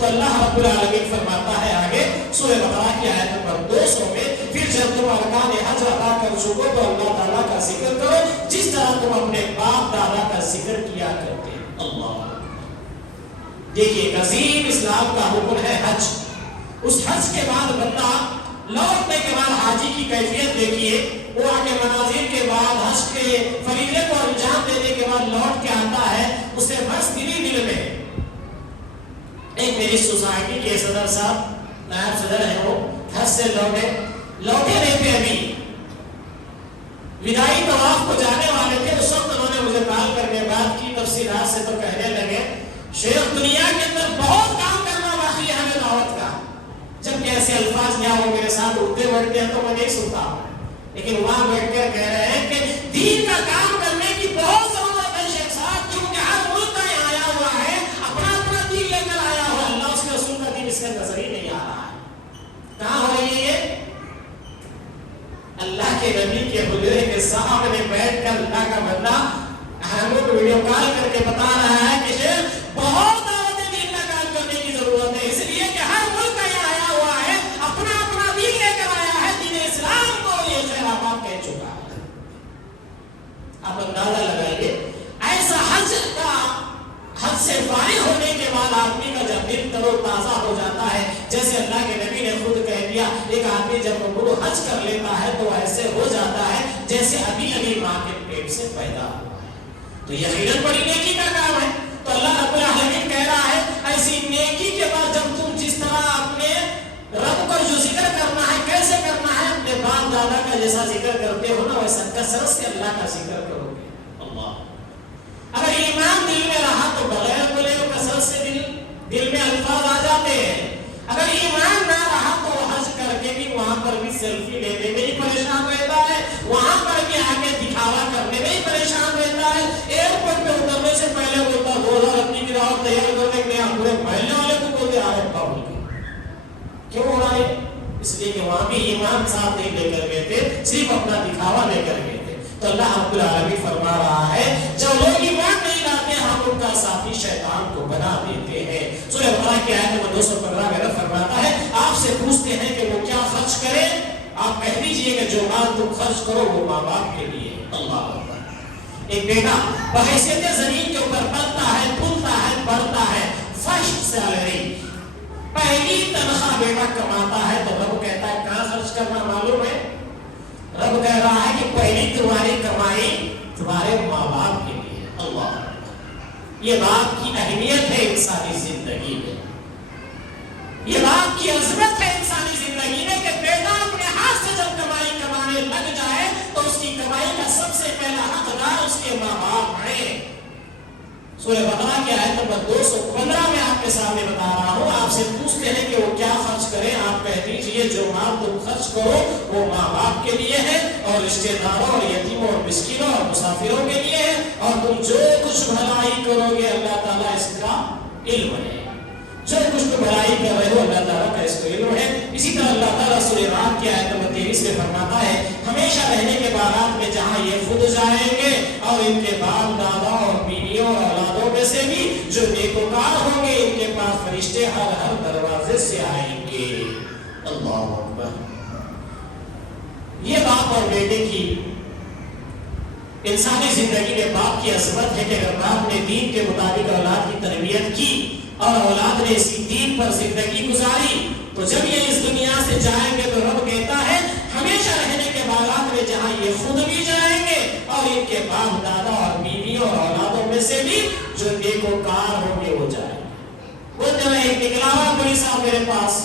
تو اللہ رب العالمین فرماتا ہے آگے سورہ بقرہ کی آیت نمبر 200 میں پھر جب تم ارکان حج ادا کر چکو تو اللہ تعالیٰ کا ذکر کرو جس طرح تم اپنے باپ دادا کا ذکر کیا کرتے. اللہ دیکھیے ایک عظیم اسلام کا حکم ہے حج. اس حج کے بعد بندہ لوٹنے کے بعد حاجی کی کیفیت دیکھیے, وہ آگے مناظر کے بعد حج کے فریضے کو انجام دینے کے بعد لوٹ کے آتا ہے, اسے بس دل میں ایک میری سوسائٹی کے صدر صاحب نائب صدر ہیں, وہ حج سے لوٹے نہیں تھے, ابھی وداعی طواف کو جانے والے تھے. اس وقت انہوں نے مجھے کال کر کے بات کی تفصیلات سے, تو کہنے لگے شیخ دنیا کے اندر بہت کام کرنا باقی ہے ہمیں دعوت کا. جب ایسے الفاظ کیا وہ میرے ساتھ اٹھتے بیٹھتے ہیں تو میں نہیں سنتا ہوں, لیکن وہاں بیٹھ کر کہہ رہے ہیں کہ دین کا کام کرنے کی بہت ضرورت ہے شیخ صاحب, کیونکہ ہر ملک کا یہ آیا ہوا ہے اپنا اپنا دین لے کر آیا ہوا, اللہ اس کے رسول کا دین اس میں نظر ہی نہیں آ رہا ہے. کہاں ہو رہی ہے یہ؟ اللہ کے نبی کے حجرے کے سامنے بیٹھ کر اللہ کا بندہ ہم کو ویڈیو کال کر کے بتا رہا ہے کہ شیخ بہت دعوت دین کا کام کرنے کی ضرورت ہے, اس لیے کہ ہر ملک کا یہ آیا ہوا ہے اپنا اپنا دین لے کر آیا ہے, دین اسلام کو یہ خیر آباد کہہ چکا ہے. آپ اندازہ لگائیے ایسا حج سے فارغ ہونے کے بعد آدمی کا جب دل تر و تازہ ہو جاتا ہے, جیسے اللہ کے نبی نے خود کہہ دیا ایک آدمی جب وہ حج کر لیتا ہے تو ایسے ہو جاتا ہے جیسے ابھی ابھی ماں کے پیٹ سے پیدا ہوا ہے. تو یقیناً بڑی نیکی کا کام ہے. تو اللہ رب العالمین کہہ رہا ہے ایسی نیکی کے بعد جب تم جس طرح اپنے رب کا جو ذکر کرنا ہے کیسے کرنا ہے, اپنے باپ دادا کا جیسا ذکر کرتے ہو نا ویسا کثرت سے اللہ کا ذکر کرو گے. اللہ اگر ایمان دل میں رہا تو بغیر بولے کثرت سے دل میں الفاظ آ جاتے ہیں. اگر ایمان نہ رہا تو حج کر کے بھی وہاں پر بھی سیلفی لینے میں ہی پریشان رہتا ہے, وہاں پر بھی آگے دکھاوا کرنے میں ہی پریشان رہتا ہے. ایئرپورٹ پہ اترنے سے پہلے بولتا 2000 اپنی کی دعوت تیار کرنے کے لیے پورے محلے والے کو بولتے آ رہے کا بول کے. کیوں ہو رہا ہے؟ اس لیے کہ وہاں بھی ایمان ساتھ نہیں لے کر گئے تھے, صرف اپنا دکھاوا لے کر گئے تھے. تو اللہ رب العالمین فرما رہا ہے جب لوگ ایمان نہیں لاتے ہم ان کا ساتھی شیطان کو بنا دیتے ہیں. سورہ بقرہ کی آیت نمبر 215 میں رب فرماتا ہے آپ سے پوچھتے ہیں کہ وہ کیا خرچ کریں, آپ کہہ دیجئے کہ جو مال تم خرچ کرو وہ ماں باپ کے لیے. اللہ اکبر. ایک بیٹا بحیثیت زمین کے اوپر پلتا ہے, پھولتا ہے, بڑھتا ہے, فرسٹ سیلری پہلی تنخواہ بیٹا کماتا ہے تو رب کہتا ہے کہاں خرچ کرنا معلوم ہے؟ رب کہہ رہا ہے کہ پہلی تمہاری کمائی تمہارے ماں باپ کے لیے. اللہ یہ باپ کی اہمیت ہے انسانی زندگی میں, یہ باپ کی عظمت ہے انسانی زندگی میں کہ بیٹا اپنے ہاتھ سے جب کمائی کمانے لگ جائے تو اس کی کمائی کا سب سے پہلا حقدار اس کے ماں باپ ہیں. سورہ بقرہ کی آیت نمبر 215 میں آپ کے سامنے بتا رہا ہوں. آپ سے پوچھتے ہیں کہ وہ کیا خرچ کریں, آپ کہہ دیجئے جو مال تم خرچ کرو وہ ماں باپ کے لیے ہے اور رشتے داروں اور یتیموں اور مسکینوں اور مسافروں کے لیے ہے, اور تم جو کچھ بھلائی کرو گے اللہ تعالیٰ اس کا علم ہے. جو کچھ تم بھلائی کر رہے ہو اللہ تعالیٰ کا اس کو علم ہے. اسی طرح اللہ تعالیٰ سورہ رات کی آیت نمبر 23 میں فرماتا ہے ہمیشہ رہنے کے باغات میں جہاں یہ خود جائیں گے اور ان کے باپ دادا اور بیویوں اور اولادوں میں سے بھی جو نیکوکار ہوں گے ان کے پاس فرشتے ہر دروازے سے آئیں گے. اللہ اکبر. یہ باپ اور بیٹے کی انسانی زندگی میں باپ کی عظمت ہے کہ اگر باپ نے دین کے مطابق اولاد کی تربیت کی اور اولاد نے اسی دین پر زندگی گزاری تو جب یہ اس دنیا سے جائیں گے تو رب کہتا ہے ہمیشہ رہنے کے باغات میں جہاں یہ خود بھی جائیں گے اور ان کے باپ دادا اور بیویوں اور اولادوں میں سے بھی جو نیکوکار ہوں گے وہ جائیں گے. وہ جو ایک نکلا ہوا کوئی صاحب میرے پاس,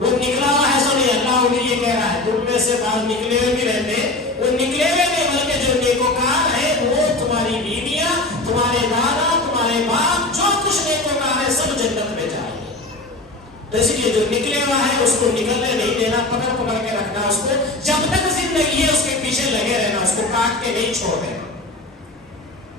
وہ نکلا ہوا ہے سو نہیں, اللہ انہیں یہ کہہ رہا ہے تم میں سے بعض نکلے ہوئے بھی رہتے, وہ نکلے ہوئے نہیں بلکہ جو نیکوکار ہے وہ تمہاری بیویاں, تمہارے دادا, تمہارے باپ, جو کچھ نیکوکار ہے سب جنت میں جائیں گے. تو اس لیے جو نکلے ہوا ہے اس کو نکلنے نہیں دینا, پکڑ پکڑ کے رکھنا اس کو, جب تک زندگی ہے اس کے پیچھے لگے رہنا, اس کو کاٹ کے نہیں چھوڑ دینا.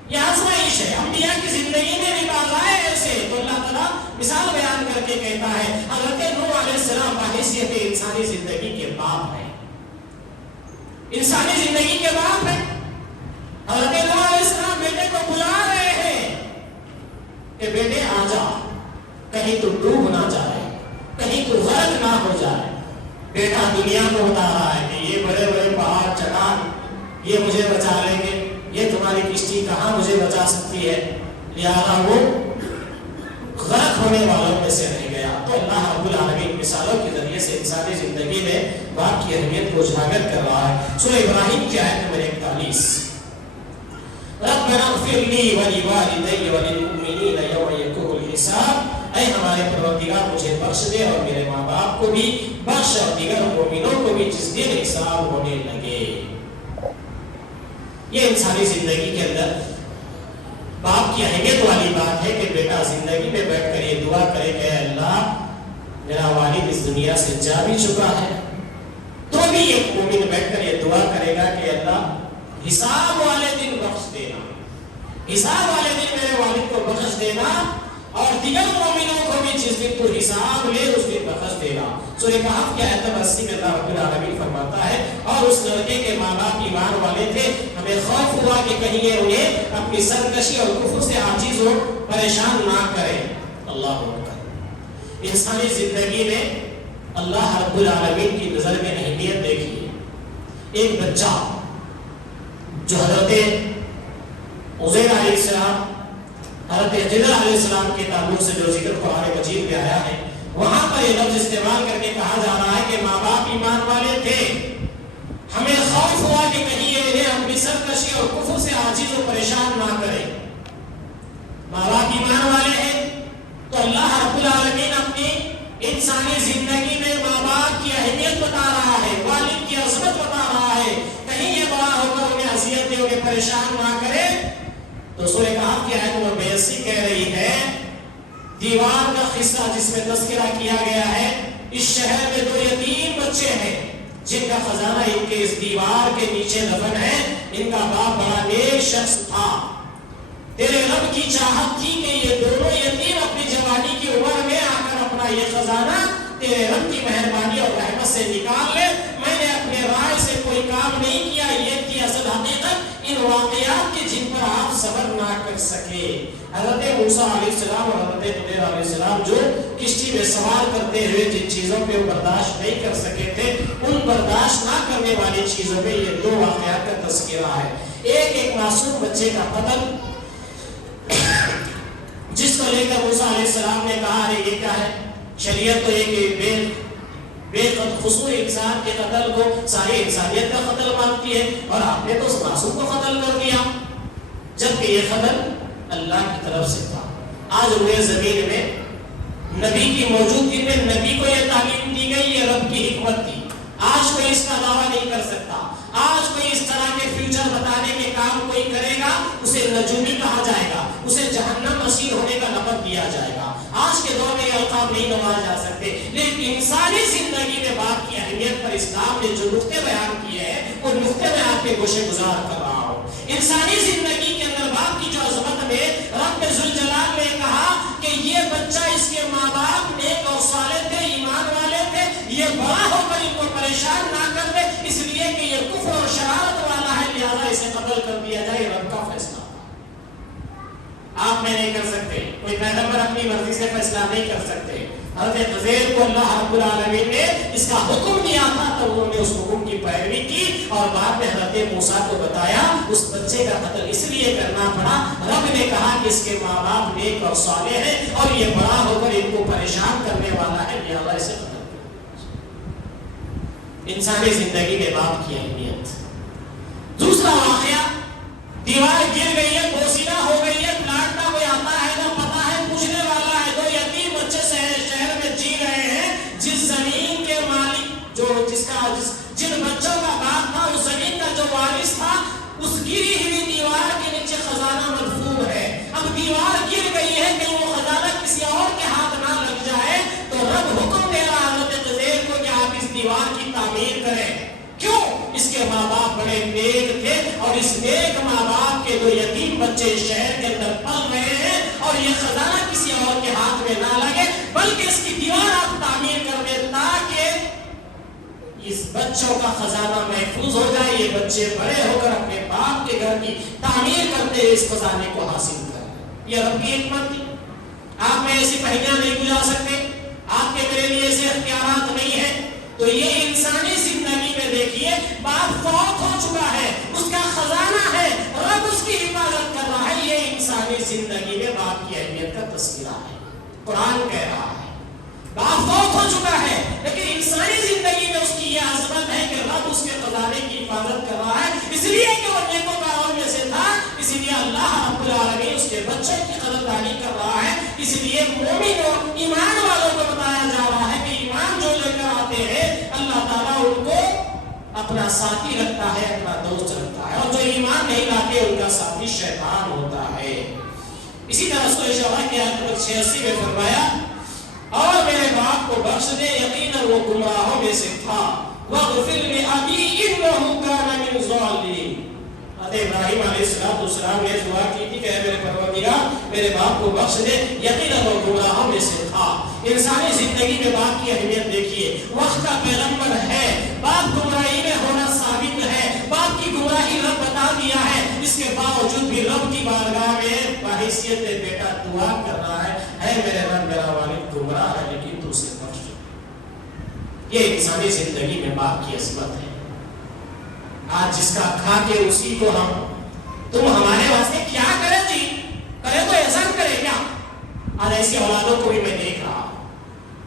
یہ آزمائش ہے, انبیاء کی زندگی میں نکال رہا ہے ایسے. تو اللہ تعالیٰ مثال بیان کر کے کہتا ہے حضرت نوح علیہ السلام بحیثیت انسانی زندگی کے باپ ہیں, انسانی زندگی کے باپ ہیں. حضرت نوح علیہ السلام بیٹے کو بلا رہے ہیں کہ بیٹے آ جا, کہیں تو ڈوب نہ جائے، کہیں تو غرق نہ ہو جائے۔ بیٹا دنیا کو بتا رہا ہے کہ یہ بڑے بڑے پہاڑ چٹان یہ مجھے بچا لیں گے، یہ تمہاری کشتی کہاں مجھے بچا سکتی ہے، لہذا وہ غرق ہونے والوں میں سے رہ گیا۔ تو اللہ رب العالمین مثالوں کے ذریعے سے انسانی زندگی میں باپ کی اہمیت کو اجاگر کر رہا ہے۔ سورہ ابراہیم کی آیت نمبر 41، ربنا اغفر لی ولوالدی وللمؤمنین یوم یقوم الحساب، اے ہمارے پروردگار مجھے بخش دے اور میرے ماں باپ کو بھی بخش اور دیگر مومنوں کو بھی جس دن حساب ہونے لگے۔ یہ انسانی زندگی کے اندر باپ کی اہمیت والی بات ہے کہ بیٹا زندگی میں بیٹھ کر یہ دعا کرے کہ اللہ میرا والد اس دنیا سے جا بھی چکا ہے، تو بھی ایک مومن بیٹھ کر یہ دعا کرے گا کہ اللہ حساب والے دن بخش دینا، حساب والے دن میرے والد کو بخش دینا اور دیگر مومنوں کو بھی جس دن تو حساب لے اس دن بخش دینا۔ سورہ کہف کی آیت نمبر 80 میں اللہ رب العالمین فرماتا ہے اور اس لڑکے کے ماں باپ ایمان والے تھے، ہمیں خوف ہوا کہ کہیں یہ انہیں اپنی سرکشی اور کفر سے عاجز و پریشان نہ کرے۔ اللہ اکبر۔ انسانی زندگی میں اللہ رب العالمین کی نظر میں اہمیت دیکھیے۔ ایک بچہ جو حضرت عزیر علیہ السلام حضرت خضر علیہ السلام کے تعلق سے جو ذکر قرآن مجید میں آیا ہے، وہاں پر یہ لفظ استعمال کر کے کہا جا رہا ہے کہ ماں باپ ایمان والے تھے، ہمیں خوف ہوا کہ کہیں یہ انہیں اپنی سرکشی اور کفر سے عاجز و پریشان نہ کرے۔ ماں باپ ایمان والے ہیں تو اللہ رب العالمین اپنی انسانی زندگی میں ماں باپ کی اہمیت بتا رہا ہے، والد کی عظمت بتا رہا ہے، کہیں یہ بڑا ہو کر انہیں اذیت دے انہیں پریشان نہ کرے۔ تو سورہ کہف کی آیت نمبر 82 کہہ رہی ہے، دیوار کا قصہ جس میں تذکرہ کیا گیا ہے، اس شہر میں 2 یتیم بچے ہیں جن کا خزانہ ان کے اس دیوار کے نیچے دفن ہے، ان کا باپ بڑا نیک شخص تھا، تیرے رب کی چاہت تھی کہ یہ دونوں یتیم اپنی جوانی کی عمر میں آ کر اپنا یہ خزانہ تیرے رب کی مہربانی اور رحمت سے نکال لے، میں نے اپنے رائے سے کوئی کام نہیں کیا، یہ تھی اصل حقیقت ان واقعات کی جن پر آپ صبر نہ کر سکے۔ حضرت موسیٰ علیہ السلام اور حضرت خضر علیہ السلام جو کشتی میں سوار کرتے ہوئے جن چیزوں پہ وہ برداشت نہیں کر سکے تھے، ان برداشت نہ کرنے والی چیزوں میں یہ 2 واقعات کا تذکرہ ہے۔ ایک معصوم بچے کا قتل، جس کو لے کر موسیٰ علیہ السلام نے کہا ارے یہ کیا ہے، شریعت تو ایک بے قصور انسان کے قتل کو ساری انسانیت کا قتل مانتی ہے اور آپ نے تو اس معصوم کو قتل کر دیا، جبکہ یہ قتل اللہ کی طرف سے تھا۔ آج روئے زمین میں نبی کی موجودگی میں نبی کو یہ تعلیم دی گئی، یہ رب کی حکمت تھی۔ آج کوئی اس کا دعویٰ نہیں کر سکتا، آج کوئی اس طرح کے فیوچر بتانے کے کام کوئی کرے گا اسے نجومی کہا جائے گا، اسے جہنم مسیر ہونے کا لقب دیا جائے گا۔ آج کے دور میں یہ القاب نہیں نوازے جا سکتے، لیکن انسانی زندگی میں باپ کی اہمیت پر اسلام نے جو نقطے بیان کیے ہیں ان نقطے میں آپ کے گوشے گزار کر رہا ہوں۔ انسانی زندگی کے اندر باپ کی جو عظمت میں رب ذوالجلال نے کہا کہ یہ بچہ اس کے ماں باپ نیک اور صالح تھے، ایمان والے تھے، یہ بڑا ہو کر ان کو پریشان نہ کر دے، اس لیے کہ یہ کفر اور شرارت والا ہے، لہذا اسے قتل کر دیا جائے، رب کا فیصلہ۔ آپ میں نہیں کر سکتے، کوئی پیغمبر اپنی مرضی سے فیصلہ نہیں کر سکتے۔ حضرت خضر کو اللہ رب العالمین نے اس کا حکم دیا تھا تو انہوں نے اس حکم کی پیروی کی اور بعد میں حضرت موسیٰ کو بتایا اس بچے کا قتل اس لیے کرنا پڑا، رب نے کہا کہ اس کے ماں باپ نیک اور صالح ہیں اور یہ بڑا ہو کر ان کو پریشان کرنے والا ہے، لہذا اسے قتل کر۔ انسانی زندگی میں باپ کی اہمیت۔ دوسرا واقعہ، دیوار گر گئی ہے، بوسیدہ ہو گئی ہے، پلاٹ نہ کوئی آتا ہے نہ پتا ہے، پوچھنے والا ہے، 2 یتیم بچے شہر میں جی رہے ہیں، جس زمین کے مالک جن بچوں کا باپ تھا، اس زمین کا جو وارث تھا، اس گری ہوئی دیوار کے نیچے خزانہ مدفون ہے۔ اب دیوار گر گئی ہے، کہیں وہ خزانہ کسی اور کے ہاتھ نہ لگ جائے، تو رب حکم دے رہا حضرت خضر کو کہ آپ اس دیوار کی تعمیر کریں۔ کیوں؟ اس کے ماں باپ بڑے نیک تھے اور اس نیک ماں باپ کے 2 یتیم بچے شہر کے اندر پل رہے ہیں اور یہ خزانہ کسی اور کے ہاتھ میں نہ لگے، بلکہ اس کی دیوار آپ تعمیر کر دیں تاکہ اس بچوں کا خزانہ محفوظ ہو جائے، یہ بچے بڑے ہو کر اپنے باپ کے گھر کی تعمیر کرتے ہوئے اس خزانے کو حاصل کریں۔ یہ رب کی حکمت تھی۔ آپ میں ایسی پہیاں نہیں گزار سکتے، آپ کے میرے لیے ایسے اختیارات نہیں ہیں۔ تو یہ انسانی زندگی میں دیکھیے باپ فوت ہو چکا ہے، اس کا خزانہ ہے، رب اس کی حفاظت کر رہا ہے۔ یہ انسانی زندگی میں باپ کی اہمیت کا تذکرہ ہے۔ قرآن کہہ رہا ہے باپ فوت ہو چکا ہے، لیکن انسانی زندگی میں اس کی یہ عظمت ہے کہ رب اس کے خزانے کی حفاظت کر رہا ہے، اس لیے کہ وہ نیکوکاروں میں سے تھا، اس لیے اللہ رب العالمین اس کے بچے کی قدردانی کر رہا ہے۔ اس لیے مومن اور ایمان والوں کو بتایا جا رہا ہے کہ ایمان جو لے کر آتے ہیں اللہ تعالیٰ ان کو اپنا ساتھی رکھتا ہے، اپنا دوست رکھتا ہے، اور جو ایمان نہیں لاتے ان کا ساتھی شیطان ہوتا ہے۔ اسی طرح سورہ شعراء کی آیت نمبر 86 میں فرمایا اور میرے باپ کو بخش دے، یقیناً وہ گمراہوں میں سے تھا، وَاغْفِرْ لِأَبِي إِنَّهُ كَانَ مِنَ الظَّالِمِينَ۔ حضرت ابراہیم علیہ السلام نے دعا کی تھی کہ اے میرے پروردگار میرے باپ کو بخش دے، یقیناً وہ گمراہوں میں سے تھا۔ انسانی زندگی میں باپ کی اہمیت دیکھیے، وقت کا پیغمبر ہے، باپ گمراہی میں ہونا ثابت ہے، باپ کی گمراہی رب بتا دیا ہے، اس کے باوجود بھی رب کی بارگاہ میں بحیثیت بیٹا دعا کر رہا ہے، اے میرے رب میرا والد گمراہ ہے لیکن تو اسے بخش دے۔ یہ انسانی زندگی میں باپ کی عظمت ہے۔ آج جس کا کھا کے اسی کو تم ہمارے واسطے کیا کرے جی، کرے تو احسان کرے کیا؟ آج ایسی اولادوں کو بھی میں دیکھ رہا ہوں۔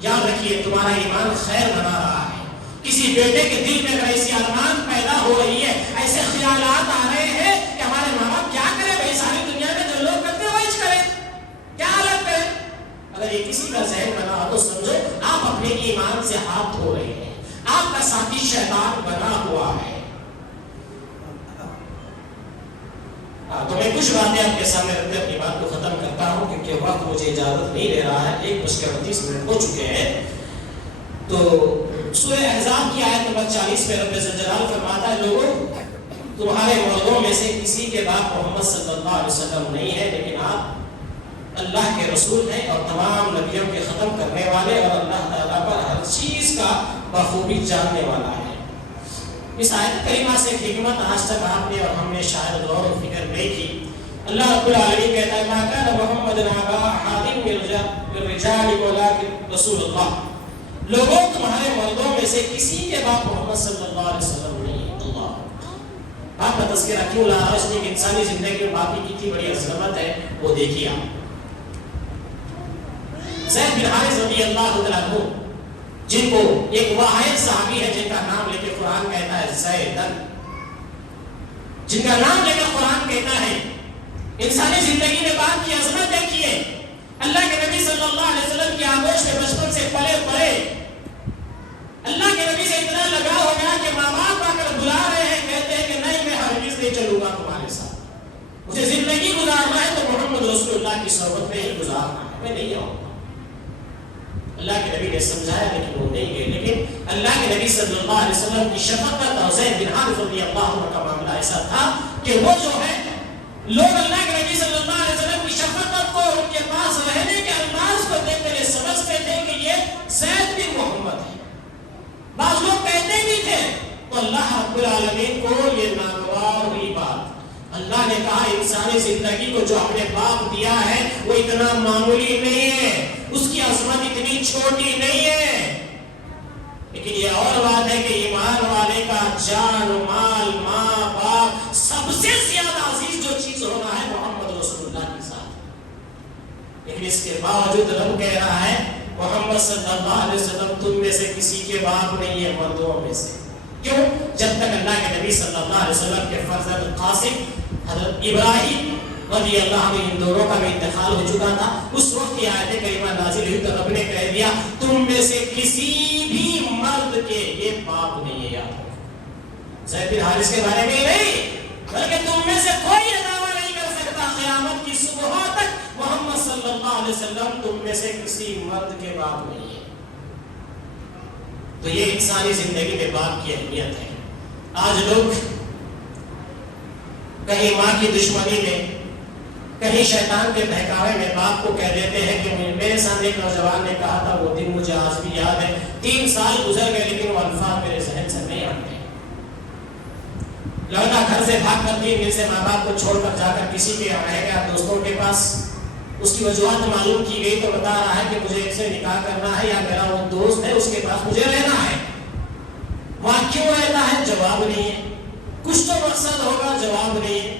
یاد رکھیے تمہارا ایمان خیر بنا رہا ہے، کسی بیٹے کے دل میں اگر ایسی ارمان پیدا ہو رہی ہے، ایسے خیالات آ رہے ہیں کہ ہمارے ماں باپ کیا کرے بھائی، ساری دنیا میں جو لوگ کرتے وہی کریں، کیا الگ کریں؟ اگر یہ کسی کا ذہن بنا ہو تو سمجھو آپ اپنے ایمان سے ہاتھ دھو رہے ہیں، آپ کا ساتھی شیطان بنا ہوا ہے۔ تو میں کچھ باتیں آپ کے سامنے رکھتے اپنی بات کو ختم کرتا ہوں کیونکہ وقت مجھے اجازت نہیں دے رہا ہے، 1:32 ہو چکے ہیں۔ تو سورہ احزاب کی آیت نمبر 40 میں رب ذوالجلال فرماتا ہے لوگوں تمہارے مردوں میں سے کسی کے باپ محمد صلی اللہ علیہ وسلم نہیں ہے، لیکن آپ اللہ کے رسول ہیں اور تمام نبیوں کے ختم کرنے والے اور اللہ تعالیٰ پر ہر چیز کا بخوبی جاننے والا ہے۔ اس آیت کریمہ سے ایک حکمت آج تک آپ نے اور ہم نے شاید غور و فکر نہیں کی۔ اللہ رب العالمین کہتا ہے مَا كَانَ مُحَمَّدٌ أَبَا أَحَدٍ مِّن الرِّجَالِ وَلَٰكِنَّ رَسُولَ اللَّهِ۔ لوگوں تمہارے مردوں میں سے کسی کے باپ محمد صلی اللہ علیہ وسلم نہیں ہے۔ اللہ باپ کا تذکرہ کیوں لا رہا ہے؟ اس لیے کہ انسانی زندگی میں باپ کی کتنی بڑی عظمت ہے وہ دیکھیے آپ۔ زید بن حارث رضی اللہ عنہ جن کو ایک واحد صحابی ہے جن کا نام لے کے قرآن کہتا ہے زیدن، جن کا نام لے کے قرآن کہتا ہے، انسانی زندگی میں باپ کی عظمت دیکھیے۔ اللہ کے نبی صلی اللہ علیہ وسلم کی آغوش میں بچپن سے پلے پڑے، اللہ کے نبی سے اتنا لگا ہو گیا کہ ماں باپ آ کر بلا رہے ہیں، کہتے ہیں کہ نہیں میں ہرگز نہیں چلوں گا تمہارے ساتھ، مجھے زندگی گزارنا ہے تو محمد رسول اللہ کی صحبت میں ہی گزارنا ہے، میں نہیں آؤں گا۔ اللہ کے نبی نے سمجھایا لیکن وہ نہیں گئے، لیکن اللہ کے نبی صلی اللہ علیہ وسلم کی شفقت اور زید بن حارث رضی اللہ عنہ کا معاملہ ایسا تھا کہ وہ جو ہے لوگ اللہ کے نبی صلی اللہ علیہ وسلم کی شفقت کو ان کے پاس رہنے کے انداز کو دیکھ کر یہ سمجھتے تھے کہ یہ زید بن محمد ہے۔ بعض لوگ کہتے بھی تھے تو اللہ رب العالمین کو یہ ناگوار ہوئی بات، اللہ نے کہا انسانی زندگی کو جو ہم نے باپ دیا ہے وہ اتنا معمولی نہیں ہے، اس کی عظمت اتنی چھوٹی نہیں ہے، لیکن یہ اور بات ہے کہ ایمان والے کا جان و مال ماں باپ سب سے زیادہ عزیز جو چیز ہونا ہے محمد رسول اللہ کے ساتھ۔ لیکن اس کے باوجود رب کہہ رہا ہے محمد صلی اللہ علیہ وسلم تم میں سے کسی کے باپ نہیں ہے مردوں میں سے۔ کیوں؟ جب تک اللہ کے نبی صلی اللہ علیہ وسلم کے فرزند قاسم حضرت ابراہیم رضی اللہ عنہ ان دونوں کا بھی انتقال ہو چکا تھا، اس وقت یہ آیت کریمہ نازل ہوئی تو رب نے کہہ دیا تم میں سے کسی بھی مرد کے یہ باپ نہیں ہے۔ یاد زید بن حارث کے بارے میں نہیں بلکہ تم میں سے کوئی یہ دعویٰ نہیں کر سکتا قیامت کی صبح تک محمد صلی اللہ علیہ وسلم تم میں سے کسی مرد کے باپ نہیں ہے۔ تو یہ انسانی زندگی میں باپ کی اہمیت ہے۔ آج لوگ کہیں ماں کی دشمنی میں، کہیں شیطان کے بہکاوے میں باپ کو کہہ دیتے ہیں کہ میرے سامنے ایک نوجوان نے کہا تھا وہ دن مجھے آج بھی یاد ہے، 3 سال گزر گئے لیکن وہ الفاظ میرے ذہن سے نہیں ہٹتے۔ لڑکا گھر سے بھاگ کر 3 دن سے ماں باپ کو چھوڑ کر جا کر کسی کے یہاں رہ گیا، دوستوں کے پاس، اس کی وجوہات معلوم کی گئی تو بتا رہا ہے کہ مجھے ایک سے نکاح کرنا ہے یا میرا وہ دوست ہے اس کے پاس مجھے رہنا ہے. وہاں کیوں رہنا ہے جواب نہیں ہے. کچھ تو مقصد ہوگا جواب نہیں ہے.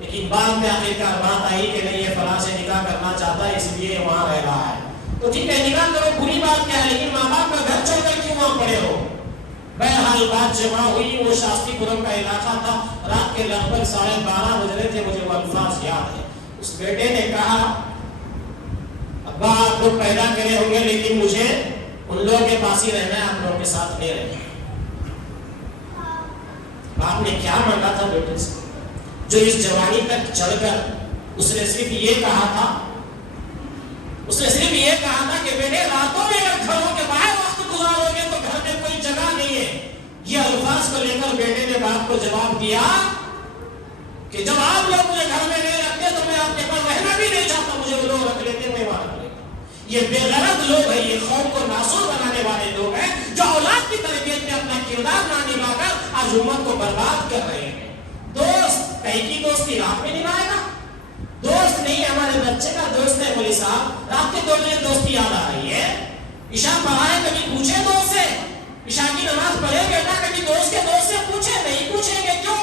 لیکن بعد میں آخرکار بات آئی کہ نہیں یہ فلاں سے نکاح کرنا چاہتا ہے اس لیے وہاں رہ رہا ہے. تو ٹھیک ہے نکاح کرو بری بات کیا ہے لیکن ماں باپ کا گھر چھوڑ کر کیوں وہاں پڑے ہو. بہرحال بات جمع ہوئی. وہ شاستری پورم کا علاقہ تھا. رات کے لگ بھگ 12:30 بج رہے تھے. مجھے وہ الفاظ یاد ہے. اس بیٹے نے کہا ابا آپ لوگ پیدا کرے ہوں گے لیکن مجھے ان لوگوں کے پاس ہی رہنا ہے آپ لوگوں کے ساتھ نہیں رہنا. باپ نے کیا مانگا تھا بیٹے سے جو اس جوانی تک چڑھ کر اس نے صرف یہ کہا تھا کہ بیٹے راتوں میں اگر گھروں کے باہر وقت گزارو گے تو گھر میں کوئی جگہ نہیں ہے. یہ الفاظ کو لے کر بیٹے نے باپ کو جواب دیا کہ جب آپ لوگ مجھے گھر میں نہیں رکھتے تو میں آپ کے پاس رہنا بھی نہیں چاہتا. مجھے وہ لوگ رکھ لیتے میں وہاں رکھ لیتا. یہ بے غرض لوگ ہیں. یہ قوم کو ناسور بنانے والے لوگ ہیں جو اولاد کی تربیت میں اپنا کردار نہ نبھا کر آج امت کو برباد کر رہے ہیں. دوست کہیں کی دوستی رات میں نبھائے گا. دوست نہیں ہمارے بچے کا دوست ہے مولوی صاحب رات کے 2 بجے دوستی یاد آ رہی ہے. عشاء پڑھائے کبھی پوچھے دوست سے عشاء کی نماز پڑھے بیٹا کبھی دوست کے دوست سے پوچھے نہیں پوچھیں گے. کیوں؟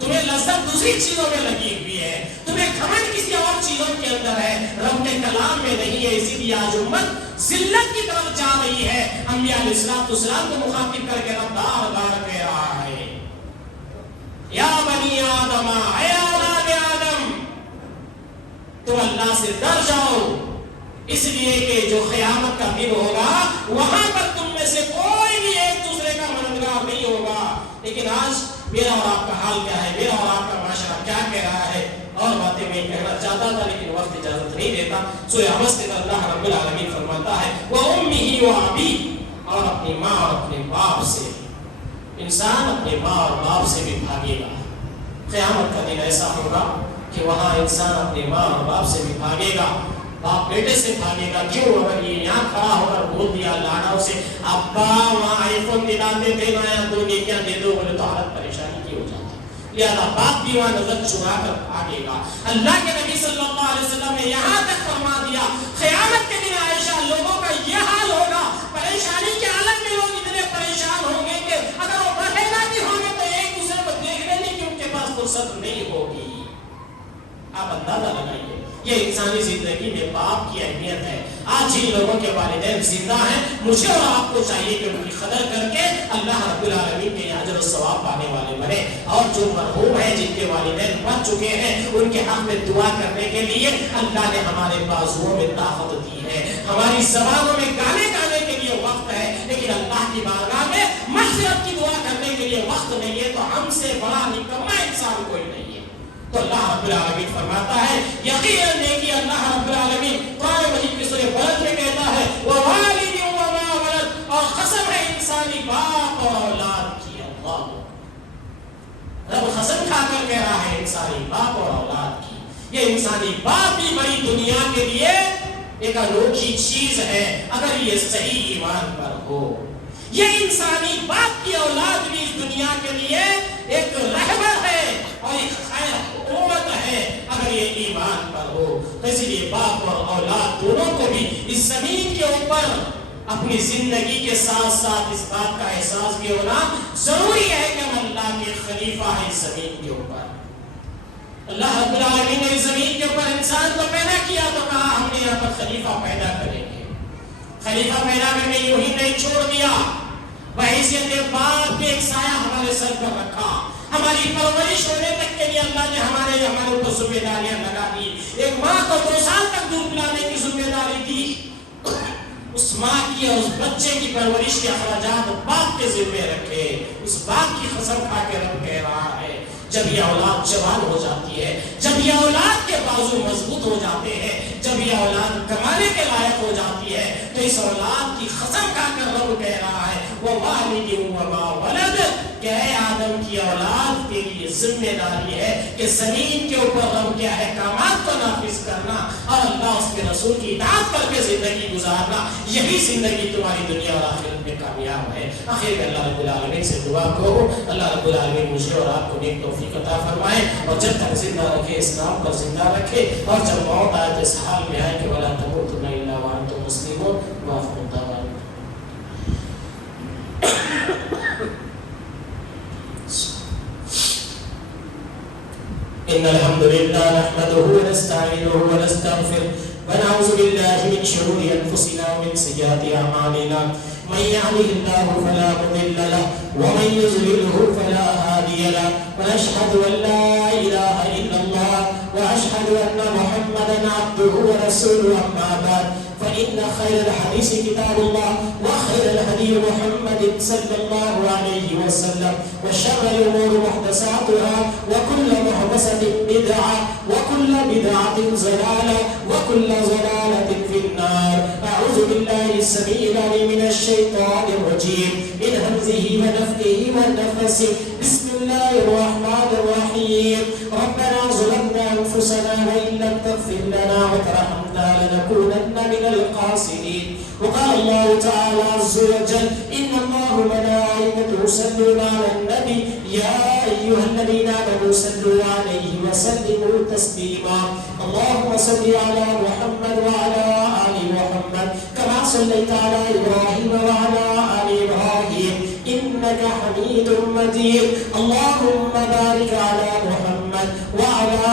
تمہیں لذت دوسری چیزوں میں لگی ہوئی ہے. تمہیں گھمنڈ کسی اور چیزوں کے اندر ہے. رب کے کلام میں نہیں ہے. اسی لیے آج امت ذلت کی طرف جا رہی ہے. انبیاء علیہ السلام کو مخاطب کر کے رب بار بار کہہ رہا ہے یا بنی آدم اے اولاد آدم تم اللہ سے ڈر جاؤ اس لیے کہ جو قیامت کا دن ہوگا وہاں پر تم میں سے کوئی بھی ایک دوسرے کا مددگار نہیں ہوگا. لیکن آج میرا اور آپ کا حال کیا ہے. میرا اور آپ کا معاشرہ کیا کہہ رہا ہے. اور باتیں میں کہنا چاہتا تھا لیکن وقت اجازت نہیں دیتا. سورہ حمز کے اندر اللہ رب العالمین فرماتا ہے وَأُمِّهِ وَأَبِيهِ اور اپنی ماں اور اپنے باپ سے. انسان اپنے ماں اور باپ سے بھی بھاگے گا. قیامت کا دن ایسا ہوگا کہ وہاں انسان اپنے ماں اور باپ سے بھی بھاگے گا. باپ بیٹے سے بھاگے گا. کیوں؟ اگر یہ یہاں کھڑا ہو کر بول دیا لاڑاؤں سے ابا وہاں آئی فون دلاتے تھے نا یا 2 نیکیاں دے دو بولے تو حالت پریشانی کی ہو جاتی. لہذا باپ بھی وہاں نظر چرا کر بھاگے گا. اللہ کے نبی صلی اللہ علیہ وسلم نے یہاں تک فرما دیا قیامت کے دن عائشہ لوگوں کا یہ حال ہوگا. پریشانی کے عالم میں لوگ اتنے پریشان ہوں گے کہ اگر وہ بہنا بھی ہوں گے تو ایک دوسرے کو دیکھنے نہیں کہ ان کے پاس فرصت نہیں ہوگی. آپ اندازہ لگائیے یہ انسانی زندگی میں باپ کی اہمیت ہے. آج جن لوگوں کے والدین زندہ ہیں مجھے اور آپ کو چاہیے کہ ان کی قدر کر کے اللہ رب العالمین کے اجر و ثواب پانے والے بنے. اور جو مرحوم ہیں جن کے والدین مر چکے ہیں ان کے حق میں دعا کرنے کے لیے اللہ نے ہمارے بازوؤں میں طاقت دی ہے. ہماری زبانوں میں گانے گانے کے لیے وقت ہے لیکن اللہ کی بارگاہ میں مغفرت کی دعا کرنے کے لیے وقت نہیں ہے. تو ہم سے بڑا نکما انسان کوئی نہیں ہے. تو اللہ رب العالمین فرماتا ہے یقیناً نیکی اللہ رب العالمین قرآن مجید کی سورہ بلد میں کہتا ہے وَوَالِدٍ وَمَا وَلَدٍ اور قسم ہے انسانی باپ اور اولاد کی. اللہ رب قسم کھا کر کہہ رہا ہے انسانی باپ اور اولاد کی. یہ انسانی باپ بھی بڑی دنیا کے لیے ایک انوکھی چیز ہے اگر یہ صحیح ایمان پر ہو. یہ انسانی باپ کی اولاد بھی اس دنیا کے لیے ایک رہبر ہے اور ایک خیر امت ہے اگر یہ ایمان پر ہو. تو اس لیے باپ اور اولاد دونوں کو بھی اس زمین کے اوپر اپنی زندگی کے ساتھ ساتھ اس بات کا احساس بھی ہونا ضروری ہے کہ ہم اللہ کے خلیفہ ہیں اس زمین کے اوپر. اللہ رب العالمین نے اس زمین کے اوپر انسان کو پیدا کیا تو کہا ہم نے یہاں پر خلیفہ پیدا کریں گے. خلیفہ پیدا کرنے یوں ہی نہیں چھوڑ دیا. بحیثیت باپ کے ایک سایہ ہمارے سر پر رکھا. ہماری پرورش ہونے تک کے لیے اللہ نے ہمارے اوپر ذمہ داریاں لگا دی. ایک ماں کو 2 سال تک دودھ پلانے کی ذمہ داری دی. اس ماں کی اور اس بچے کی پرورش کے اخراجات باپ کے ذمہ رکھے. اس باپ کی قسم کھا کے رب کہہ رہا ہے جب یہ اولاد جوان ہو جاتی ہے, جب یہ اولاد کے بازو مضبوط ہو جاتے ہیں, جب یہ اولاد کمانے کے لائق ہو جاتی ہے, تو اس اولاد کی قسم کھا کر رب کہہ رہا ہے وَوَالِدٍ وَمَا وَلَدٍ کہ اے آدم کی اولاد تیری ذمہ داری ہے کہ زمین کے اوپر رب کے احکامات کو نافذ کرنا اور اللہ اس کے رسول کی اطاعت کر کے زندگی گزارنا، یہی زندگی تمہاری دنیا اور آخرت میں کامیاب ہے۔ آخر میں اللہ رب العالمین سے دعا کرو اللہ رب العالمین مجھے اور آپ کو نیک توفیق عطا فرمائے، اور جب تک زندہ رکھے اسلام پر زندہ رکھے، اور جب موت آئے تو اس حال میں آئے کہ وَلَا تَمُوتُنَّ إِلَّا وَأَنْتُمْ مُسْلِمُونَ وَآخِرُ دعوانا إن الحمد لله نحمده ونستعينه ونستغفره ونعوذ بالله من شرور أنفسنا ومن سيئات أعمالنا من يهده الله فلا مضل له ومن يضلله فلا هادي له ونشهد أن لا إله إلا الله وأشهد أن محمدا عبده ورسوله أما بعد فإن خير الحديث كتاب الله وخير الهدي محمد صلى الله عليه وسلم وشر الأمور محدثاتها وكل محدثة بدعة وكل بدعة ضلالة وكل ضلالة في النار أعوذ بالله السميع العليم من الشيطان الرجيم من همزه ونفخه ونفثه بسم الله الرحمن الرحيم ربنا ظلمنا أنفسنا وإن لم تغفر لنا وترحمنا لنكونن من الخاسرين وقال الله تعالى عز وجل إن الله وملائكته يصلون على النبي يا أيها الذين آمنوا صلوا عليه وسلموا تسليما اللهم صل على محمد وعلى آل محمد كما صليت على إبراهيم وعلى آل إبراهيم إنك حميد مجيد اللهم بارك على محمد وعلى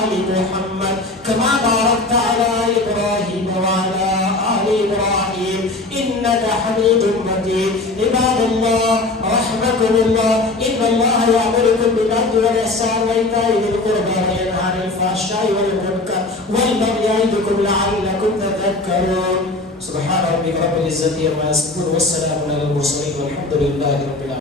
آل محمد كما باركت على إبراهيم وعلى آل إبراهيم إنك حميد مجيد عباد الله رحمكم الله إن الله يأمركم بالعدل والإحسان وإيتاء ذي القربى وينهى عن الفحشاء والمنكر والبغي يعظكم لعلكم تذكرون سبحان ربك رب العزة عما يصفون والسلام على المرسلين والحمد لله رب العالمين.